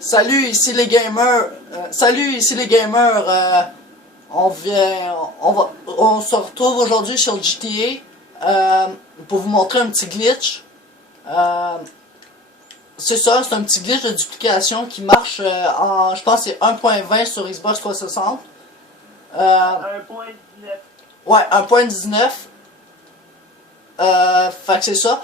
Salut, ici les gamers. Salut, ici les gamers. On se retrouve aujourd'hui sur GTA pour vous montrer un petit glitch. C'est ça, c'est un petit glitch de duplication qui marche en, je pense, c'est 1.20 sur Xbox 360. 1.19. Ouais, 1.19. Fait que c'est ça.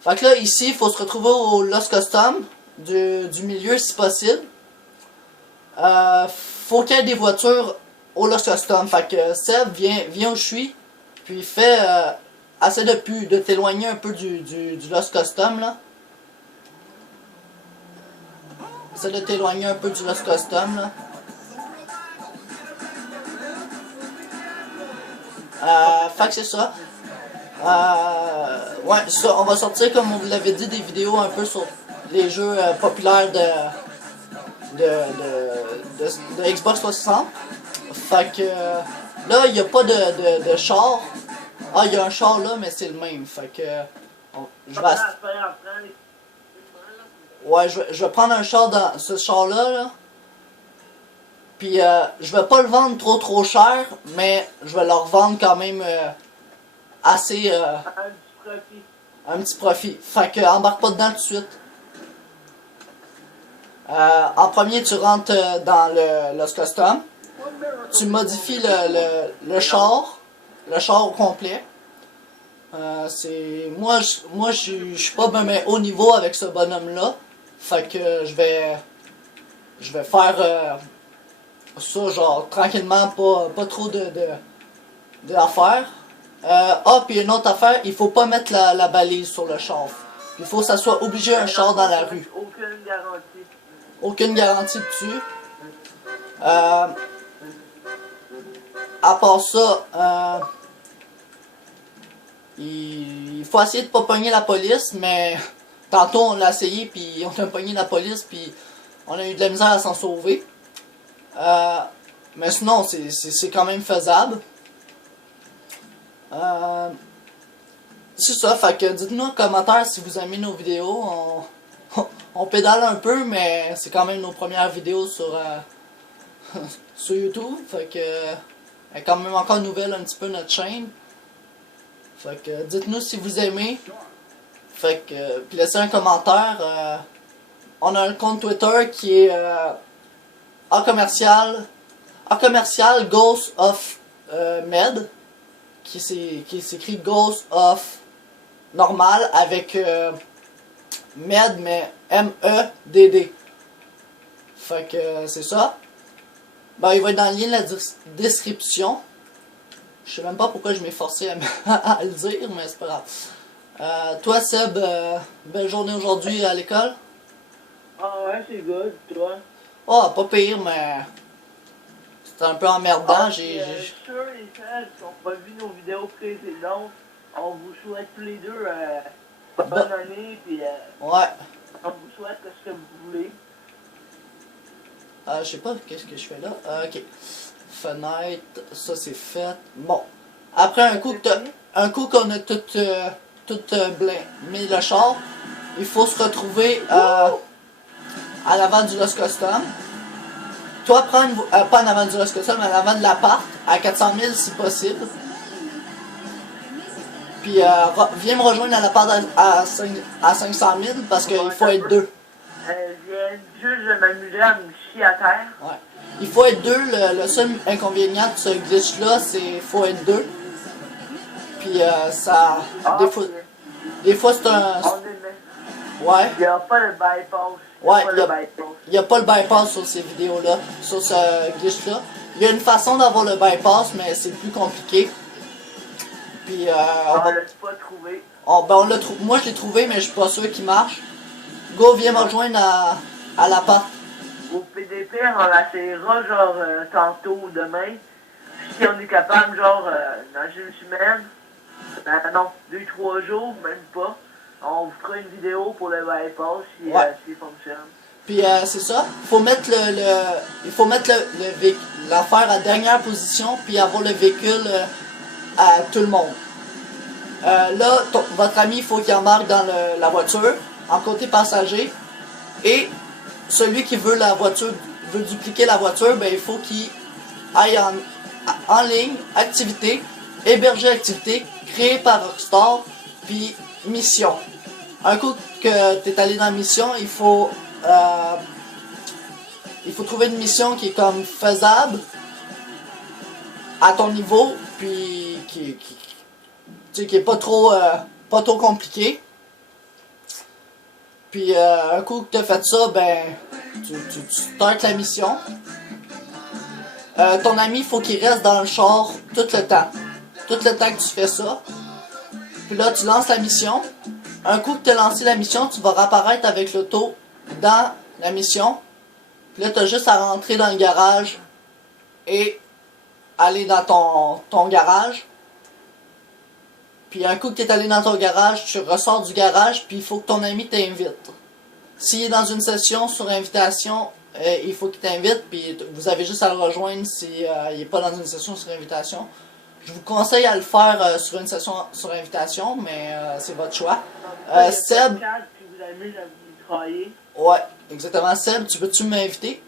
Fait que là, ici, il faut se retrouver au Lost Custom du milieu si possible. Faut qu'il y ait des voitures au Lost Custom. Fait que Seb, viens où je suis. Puis essaie de t'éloigner un peu du Lost Custom là. Essaie de t'éloigner un peu du Lost Custom là. Fait que c'est ça. Ouais, ça, on va sortir, comme on vous l'avait dit, des vidéos un peu sur les jeux populaires de Xbox 360. Fait que là, il n'y a pas de char. Ah, il y a un char là, mais c'est le même. Fait que je vais prendre un char dans ce char-là. Là. Puis je vais pas le vendre trop cher, mais je vais le revendre quand même assez un petit profit. Fait que embarque pas dedans tout de suite. En premier, tu rentres dans le Lost Custom. Tu modifies le char au complet. Moi je suis pas ben haut niveau avec ce bonhomme là. Fait que je vais faire ça genre tranquillement, pas trop d'affaires. Puis une autre affaire, il faut pas mettre la balise sur le char. Il faut que ça soit obligé un char dans la rue. Aucune garantie. Aucune garantie dessus. À part ça, il faut essayer de pas pogner la police, mais tantôt on l'a essayé puis on a pogné la police puis on a eu de la misère à s'en sauver. Mais sinon c'est quand même faisable. C'est ça, fait que dites-nous en commentaire si vous aimez nos vidéos. On pédale un peu, mais c'est quand même nos premières vidéos sur sur YouTube. Fait que elle est quand même encore nouvelle un petit peu notre chaîne. Fait que dites-nous si vous aimez. Fait que puis laissez un commentaire. On a un compte Twitter qui est A commercial Ghost of Med, qui s'écrit Ghost of normal avec Med, mais M-E-D-D. Fait que c'est ça. Ben, il va être dans le lien de la description. Je sais même pas pourquoi je m'ai forcé à le dire, mais c'est pas grave. Toi, Seb, belle journée aujourd'hui à l'école? Ah ouais, c'est good, toi? Oh, pas pire, mais c'est un peu emmerdant. Sûr et celles qui n'ont pas vu nos vidéos précédentes, on vous souhaite tous les deux bonne année, puis ouais. on vous souhaite ce que vous voulez. Je sais pas qu'est-ce que je fais là. Ok. Fenêtre, ça c'est fait. Bon. Après un coup qu'on a tout mis le char, il faut se retrouver à l'avant du Lost Custom. Toi, pas en avant du Lost Custom, mais à l'avant de l'appart, à 400 000 si possible. Puis viens me rejoindre à l'appart à 500 000 parce qu'il faut être deux. Je viens juste de m'amuser à me chier à terre. Ouais. Il faut être deux. Le seul inconvénient de ce glitch là, c'est qu'il faut être deux. Puis ça. Des fois c'est un. Ouais. Il n'y a pas le bypass. Ouais, il n'y a pas le bypass sur ces vidéos-là, sur ce glitch-là. Il y a une façon d'avoir le bypass, mais c'est plus compliqué. Puis on l'a pas trouvé. Moi je l'ai trouvé, mais je suis pas sûr qu'il marche. Go, viens me rejoindre à l'appart. Au PDP, on l'essayera genre tantôt ou demain. Puis si on est capable, genre dans une semaine, non, 2-3 jours, même pas. On vous fera une vidéo pour le bypass si il fonctionne. Puis c'est ça, il faut mettre l'affaire à dernière position, puis avoir le véhicule à tout le monde. Là, votre ami, il faut qu'il embarque dans la voiture, en côté passager, et celui qui veut la voiture, veut dupliquer la voiture, ben il faut qu'il aille en ligne, activité, héberger activité, créé par Rockstar, puis mission. Un coup que tu es allé dans la mission, il faut trouver une mission qui est comme faisable à ton niveau, puis qui est pas trop compliqué. Puis un coup que tu as fait ça, ben tu startes la mission. Ton ami, il faut qu'il reste dans le char tout le temps. Tout le temps que tu fais ça. Puis là, tu lances la mission. Un coup que tu as lancé la mission, tu vas réapparaître avec l'auto dans la mission. Puis là, tu as juste à rentrer dans le garage et aller dans ton garage. Puis un coup que tu es allé dans ton garage, tu ressors du garage, puis il faut que ton ami t'invite. S'il est dans une session sur invitation, il faut qu'il t'invite, puis vous avez juste à le rejoindre s'il n'est pas dans une session sur invitation. Je vous conseille à le faire sur une session sur invitation, mais c'est votre choix. Seb. Puis vous allez à vous travailler. Ouais, exactement. Seb, tu peux-tu m'inviter?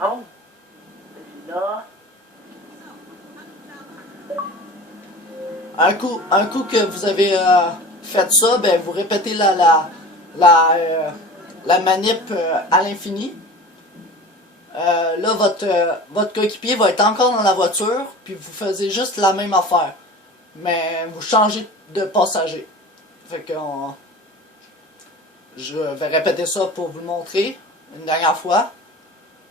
Non. C'est là. Un coup que vous avez fait ça, ben vous répétez la manip à l'infini. Là, votre coéquipier va être encore dans la voiture, puis vous faisiez juste la même affaire. Mais vous changez de passager. Fait que je vais répéter ça pour vous le montrer une dernière fois.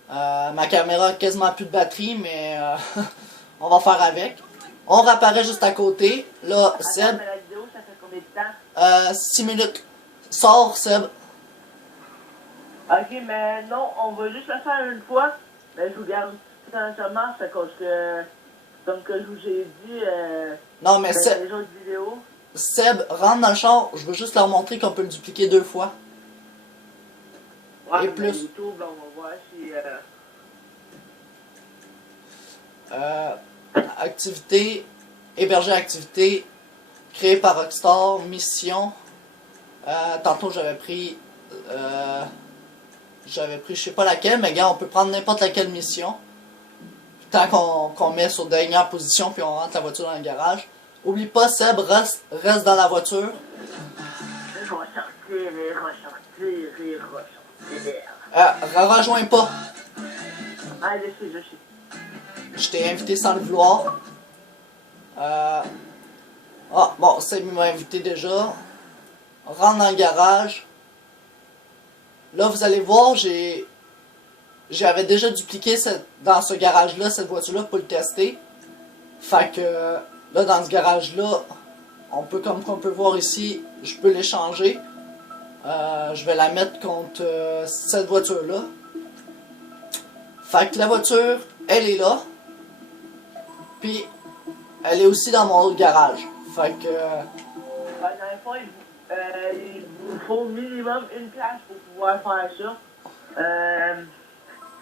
Ma caméra a quasiment plus de batterie, mais on va faire avec. On réapparaît juste à côté. Là, Seb. Mais la vidéo, ça fait combien de temps? 6 minutes. Sors, Seb. Ok, mais non, on va juste le faire une fois. Mais je vous garde sincèrement, c'est parce que, comme que je vous ai dit, Non, mais dans les autres vidéos. Seb, rentre dans le char. Je veux juste leur montrer qu'on peut le dupliquer 2 fois. Ouais, Et plus. YouTube, on va voir si. Activité, héberger activité, créé par Rockstar, mission. Tantôt j'avais pris je sais pas laquelle, mais gars, on peut prendre n'importe laquelle mission. Tant qu'on met sur dernière position puis on rentre la voiture dans le garage. Oublie pas, Seb, reste dans la voiture. Rejoins pas. Ah, je sais. Je t'ai invité sans le vouloir. Ah, bon, Seb m'a invité déjà. Rentre dans le garage. Là, vous allez voir, j'avais déjà dupliqué dans ce garage-là, cette voiture-là, pour le tester. Fait que, là, dans ce garage-là, comme on peut voir ici, je peux l'échanger. Je vais la mettre contre cette voiture-là. Fait que la voiture, elle est là. Puis, elle est aussi dans mon autre garage. Fait que... Dans le fond, il vous faut minimum une place pour pouvoir faire ça.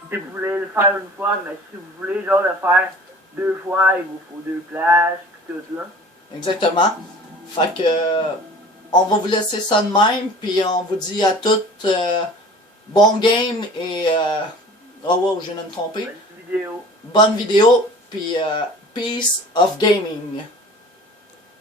Si vous voulez le faire une fois, mais si vous voulez genre le faire 2 fois, il vous faut 2 places, puis tout là. Exactement. Fait que... on va vous laisser ça de même, puis on vous dit à toutes bon game et... oh wow, je viens de me tromper. Bonne vidéo. Bonne vidéo, puis peace of gaming.